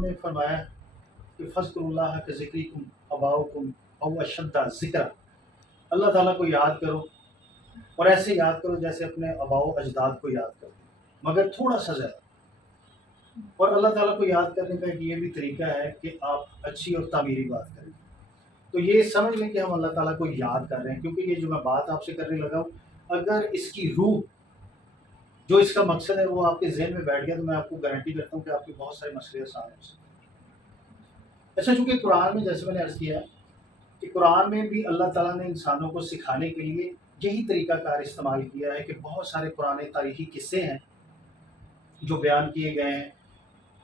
کلام میں فرمایا کہ فذکروا اللہ کا ذکرکم آباؤکم او اشد ذکر، اللہ تعالیٰ کو یاد کرو اور ایسے یاد کرو جیسے اپنے آباء و اجداد کو یاد کرو، مگر تھوڑا سا زیادہ۔ اور اللہ تعالیٰ کو یاد کرنے کا ایک یہ بھی طریقہ ہے کہ آپ اچھی اور تعمیری بات کریں۔ تو یہ سمجھ لیں کہ ہم اللہ تعالیٰ کو یاد کر رہے ہیں، کیونکہ یہ جو میں بات آپ سے کرنے لگا ہوں، اگر اس کی روح جو اس کا مقصد ہے وہ آپ کے ذہن میں بیٹھ گیا تو میں آپ کو گارنٹی کرتا ہوں کہ آپ کے بہت سارے مسئلے آسان ہو سکتے ہیں۔ اچھا، چونکہ قرآن میں جیسے میں نے عرض کیا کہ قرآن میں بھی اللہ تعالیٰ نے انسانوں کو سکھانے کے لیے یہی طریقہ کار استعمال کیا ہے کہ بہت سارے پرانے تاریخی قصے ہیں جو بیان کیے گئے ہیں،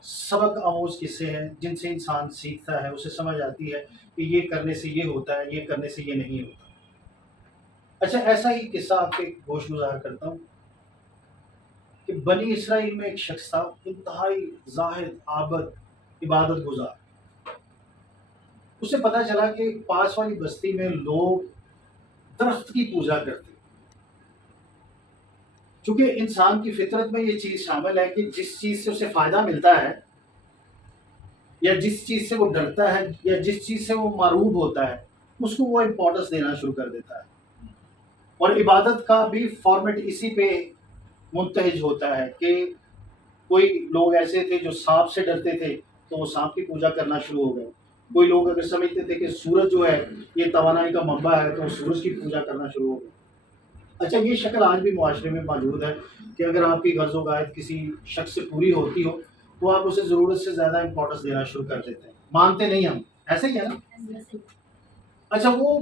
سبق آموز قصے ہیں جن سے انسان سیکھتا ہے، اسے سمجھ آتی ہے کہ یہ کرنے سے یہ ہوتا ہے، یہ کرنے سے یہ نہیں ہوتا۔ اچھا، ایسا ہی قصہ آپ کے گوش گزار کرتا ہوں کہ بنی اسرائیل میں ایک شخص تھا، انتہائی زاہد، عابد، عبادت گزار۔ اسے پتہ چلا کہ پاس والی بستی میں لوگ درخت کی پوجا کرتے ہیں۔ چونکہ انسان کی فطرت میں یہ چیز شامل ہے کہ جس چیز سے اسے فائدہ ملتا ہے یا جس چیز سے وہ ڈرتا ہے یا جس چیز سے وہ معروب ہوتا ہے، اس کو وہ امپورٹنس دینا شروع کر دیتا ہے۔ اور عبادت کا بھی فارمیٹ اسی پہ منتہج ہوتا ہے کہ کوئی لوگ ایسے تھے جو سانپ سے ڈرتے تھے تو وہ سانپ کی پوجا کرنا شروع ہو گئے۔ کوئی لوگ اگر سمجھتے تھے کہ سورج جو ہے یہ توانائی کا منبع ہے تو وہ سورج کی پوجا کرنا شروع ہو گئے۔ اچھا، یہ شکل آج بھی معاشرے میں موجود ہے کہ اگر آپ کی غرض و غائط کسی شخص سے پوری ہوتی ہو تو آپ اسے ضرورت سے زیادہ امپورٹنس دینا شروع کر دیتے ہیں، مانتے نہیں ہم، ایسے ہی ہے نا۔ اچھا، وہ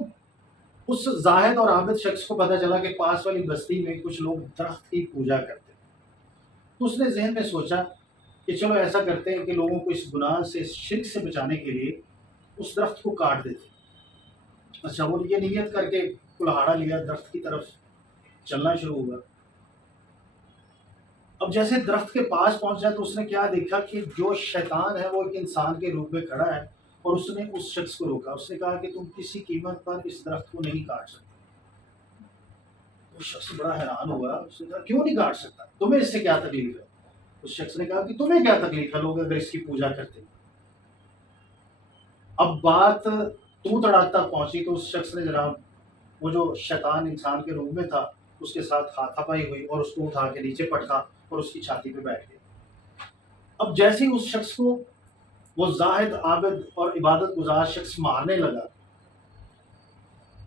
اس زاہد اور عابد شخص کو پتہ چلا کہ پاس والی بستی میں کچھ لوگ درخت کی پوجا کرتے ہیں، تو اس نے ذہن میں سوچا کہ چلو ایسا کرتے ہیں کہ لوگوں کو اس گناہ سے، اس شرک سے بچانے کے لیے اس درخت کو کاٹ دیتے ہیں۔ اچھا، وہ یہ نیت کر کے کلہاڑا لیا، درخت کی طرف چلنا شروع ہوا۔ اب جیسے درخت کے پاس پہنچا تو اس نے کیا دیکھا کہ جو شیطان ہے وہ ایک انسان کے روپ میں کھڑا ہے، اور اس نے اس شخص کو روکا۔ اس نے کہا کہ تم کسی قیمت پر اس درخت کو نہیں کاٹ سکتے۔ وہ شخص بڑا حیران ہوا، اس نے کہا کیوں نہیں کاٹ سکتا، تمہیں اس سے کیا تکلیف ہے؟ اس شخص نے کہا کہ تمہیں کیا تکلیف ہے لوگ اگر اس کی پوجا کرتے ہیں۔ اب بات تو تڑاک پہنچی تو اس شخص نے جناب وہ جو شیطان انسان کے روپ میں تھا اس کے ساتھ ہاتھا پائی ہوئی اور اس کو اٹھا کے نیچے پٹکا اور اس کی چھاتی پہ بیٹھ گیا۔ اب جیسے ہی اس شخص کو وہ زاہد، عابد اور عبادت گزار شخص مارنے لگا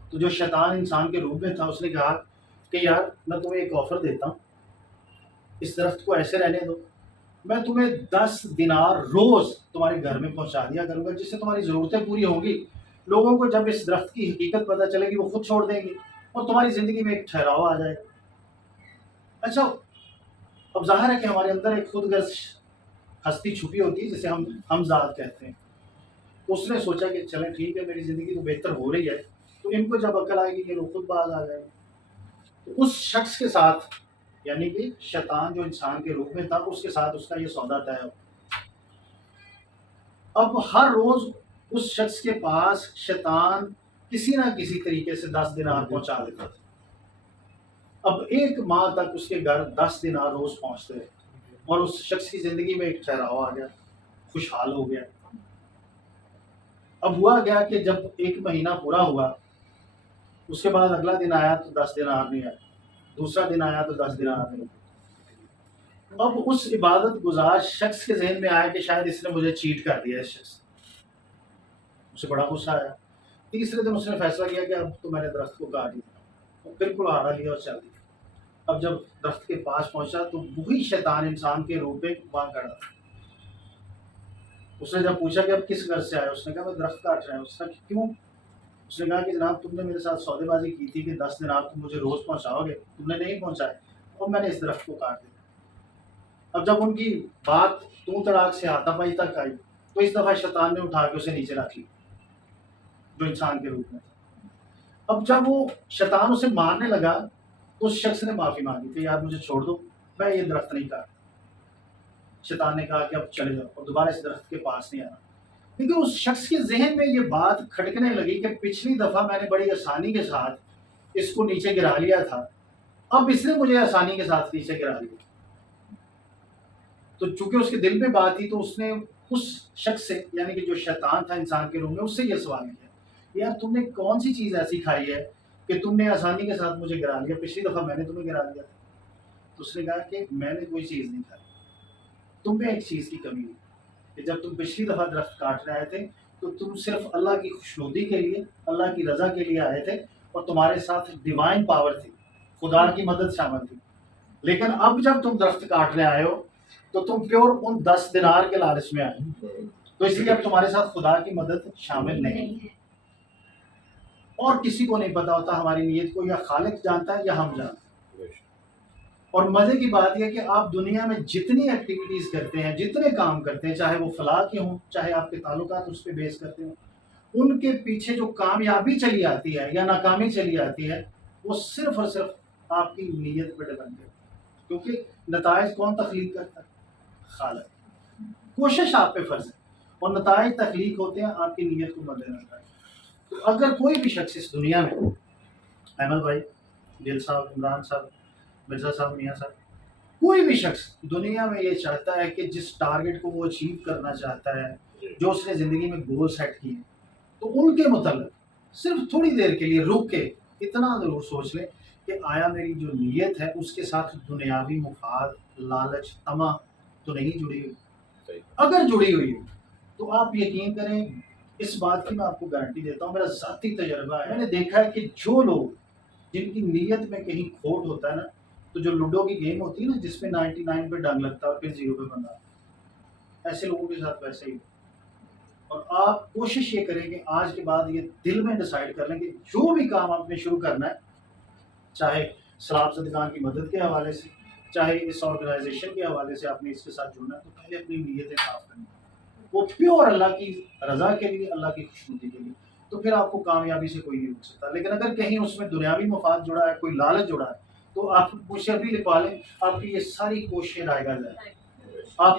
تو جو شیطان انسان کے روپ میں تھا اس نے کہا کہ یار میں تمہیں ایک آفر دیتا ہوں، اس درخت کو ایسے رہنے دو، میں تمہیں 10 دینار روز تمہارے گھر میں پہنچا دیا کروں گا جس سے تمہاری ضرورتیں پوری ہوں گی۔ لوگوں کو جب اس درخت کی حقیقت پتہ چلے گی وہ خود چھوڑ دیں گے اور تمہاری زندگی میں ایک ٹھہراؤ آ جائے گا۔ اچھا، اب ظاہر ہے کہ ہمارے اندر ایک خود غرض ہستی چھپی ہوتی ہے جسے ہم ذات کہتے ہیں۔ تو اس نے سوچا کہ چلیں ٹھیک ہے، میری زندگی تو بہتر ہو رہی ہے، تو ان کو جب عقل آئے گی یہ لوگ خود باز آ جائے گا۔ تو اس شخص کے ساتھ، یعنی کہ شیطان جو انسان کے روپ میں تھا، اس کے ساتھ اس کا یہ سودا طے ہو۔ اب ہر روز اس شخص کے پاس شیطان کسی نہ کسی طریقے سے 10 دینار پہنچا دیتا تھا۔ اب 1 ماہ تک اس کے گھر 10 دینار روز پہنچتے رہے اور اس شخص کی زندگی میں ایک ٹھہراؤ آ گیا، خوشحال ہو گیا۔ اب ہوا گیا کہ جب 1 مہینہ پورا ہوا اس کے بعد اگلا دن آیا تو 10 دینار نہیں آیا، دوسرا دن آیا تو 10 دینار نہیں۔ اب اس عبادت گزار شخص کے ذہن میں آیا کہ شاید اس نے مجھے چیٹ کر دیا، اس شخص اسے بڑا غصہ آیا۔ تیسرے دن اس نے فیصلہ کیا کہ اب تو میں نے درخت کو کاٹ دیا، بالکل آڑا لیا اور چل دیا۔ اب جب درخت کے پاس پہنچا تو وہی شیطان انسان کے روپ میں وہاں کھڑا تھا۔ اس نے جب پوچھا کہ اب کس غرض سے آیا، اس نے کہا میں درخت کاٹ رہا ہوں۔ اس نے کہا کیوں؟ اس نے کہا کہ جناب تم نے میرے ساتھ سودے بازی کی تھی کہ 10 دن آپ تم مجھے روز پہنچاؤ گے، تم نے نہیں پہنچائے اور میں نے اس درخت کو کاٹ دیا۔ اب جب ان کی بات تو تڑاک سے ہاتھا پائی تک آئی تو اس دفعہ شیطان نے اٹھا کے اسے نیچے رکھ لی جو انسان کے روپ میں تھا۔ اب جب وہ شیطان اسے مارنے لگا تو اس شخص نے معافی مانگی کہ یار مجھے چھوڑ دو، میں یہ درخت نہیں کاٹتا۔ شیطان نے کہا کہ اب چلے جاؤ اور دوبارہ اس درخت کے پاس نہیں آنا۔ لیکن اس شخص کے ذہن میں یہ بات کھٹکنے لگی کہ پچھلی دفعہ میں نے بڑی آسانی کے ساتھ اس کو نیچے گرا لیا تھا، اب اس نے مجھے آسانی کے ساتھ نیچے گرا لیا۔ تو چونکہ اس کے دل میں بات تھی تو اس نے اس شخص سے یعنی کہ جو شیطان تھا انسان کے روح میں، اس سے یہ سوال کیا یار تم نے کون سی چیز ایسی کھائی ہے کہ تم نے آسانی کے ساتھ مجھے گرا لیا، پچھلی دفعہ میں نے تمہیں گرا دیا تھا. تو اس نے کہا کہ میں نے کوئی چیز نہیں کھائی، تم میں ایک چیز کی کمی ہے کہ جب تم پچھلی دفعہ درخت کاٹنے آئے تھے تو تم صرف اللہ کی خوشنودی کے لیے، اللہ کی رضا کے لیے آئے تھے، اور تمہارے ساتھ ڈیوائن پاور تھی، خدا کی مدد شامل تھی. لیکن اب جب تم درخت کاٹنے آئے ہو تو تم پیور ان 10 دینار کے لالچ میں آئے، تو اس لیے اب تمہارے ساتھ خدا کی مدد شامل نہیں ہے. اور کسی کو نہیں پتا ہوتا ہماری نیت کو، یا خالق جانتا ہے یا ہم جانتے ہیں. اور مزے کی بات یہ کہ آپ دنیا میں جتنی ایکٹیویٹیز کرتے ہیں، جتنے کام کرتے ہیں، چاہے وہ فلاح کے ہوں، چاہے آپ کے تعلقات اس پہ بیس کرتے ہوں، ان کے پیچھے جو کامیابی چلی آتی ہے یا ناکامی چلی آتی ہے وہ صرف اور صرف آپ کی نیت پہ ڈپینڈ ہے. کیونکہ نتائج کون تخلیق کرتا ہے؟ خالق. کوشش آپ پہ فرض ہے اور نتائج تخلیق ہوتے ہیں آپ کی نیت کو مد نظر رکھ. تو اگر کوئی بھی شخص اس دنیا میں، احمد بھائی، دل صاحب، عمران صاحب، مرزا صاحب، میاں صاحب، کوئی بھی شخص دنیا میں یہ چاہتا ہے کہ جس ٹارگٹ کو وہ اچیو کرنا چاہتا ہے، جو اس نے زندگی میں گول سیٹ کیے، تو ان کے متعلق صرف تھوڑی دیر کے لیے رک کے اتنا ضرور سوچ لیں کہ آیا میری جو نیت ہے اس کے ساتھ دنیاوی مفاد، لالچ، طمع تو نہیں جڑی ہوئی. اگر جڑی ہوئی ہے تو آپ یقین کریں، اس بات کی میں آپ کو گارنٹی دیتا ہوں، میرا ذاتی تجربہ ہے، میں نے دیکھا ہے کہ جو لوگ جن کی نیت میں کہیں کھوٹ ہوتا ہے نا، تو جو لوڈو کی گیم ہوتی ہے نا جس میں 99 پہ ڈنگ لگتا ہے اور پھر 0 پہ بندہ، ایسے لوگوں کے ساتھ ویسے ہی. اور آپ کوشش یہ کریں کہ آج کے بعد یہ دل میں ڈیسائیڈ کر لیں کہ جو بھی کام آپ نے شروع کرنا ہے، چاہے سلام صدقان کی مدد کے حوالے سے، چاہے اس آرگنائزیشن کے حوالے سے آپ نے اس کے ساتھ جڑنا ہے، تو پہلے اپنی نیتیں صاف کرنی، وہ پیور اللہ کی رضا کے لیے، اللہ کی خوشنودی کے لیے. تو پھر آپ کو کامیابی سے کوئی نہیں روک سکتا. لیکن اگر کہیں اس میں دنیاوی مفاد جڑا ہے، کوئی لالچ جڑا ہے، تو آپ مجھ ابھی لکھوا لیں، آپ کی یہ ساری کوششیں رائے گا جائے. آپ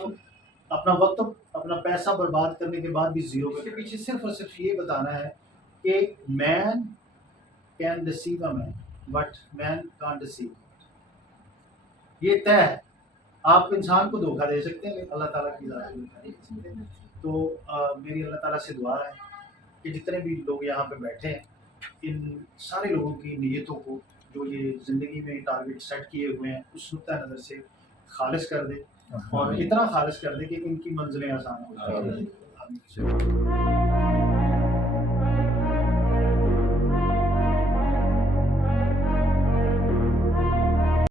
اپنا وقت، اپنا پیسہ برباد کرنے کے بعد بھی 0 کے پیچھے صرف اور صرف یہ بتانا ہے کہ man can deceive a man but man can't deceive. یہ طے ہے، آپ انسان کو دھوکہ دے سکتے ہیں، اللہ تعالیٰ کی ذات کو دھوکہ نہیں دے سکتے. تو میری اللہ تعالیٰ سے دعا ہے کہ جتنے بھی لوگ یہاں پہ بیٹھے ہیں، ان سارے لوگوں کی نیتوں کو جو یہ زندگی میں ٹارگٹ سیٹ کیے ہوئے ہیں اس نقطۂ نظر سے خالص کر دے، اور اتنا خالص کر دے کہ ان کی منزلیں آسان ہو جائیں.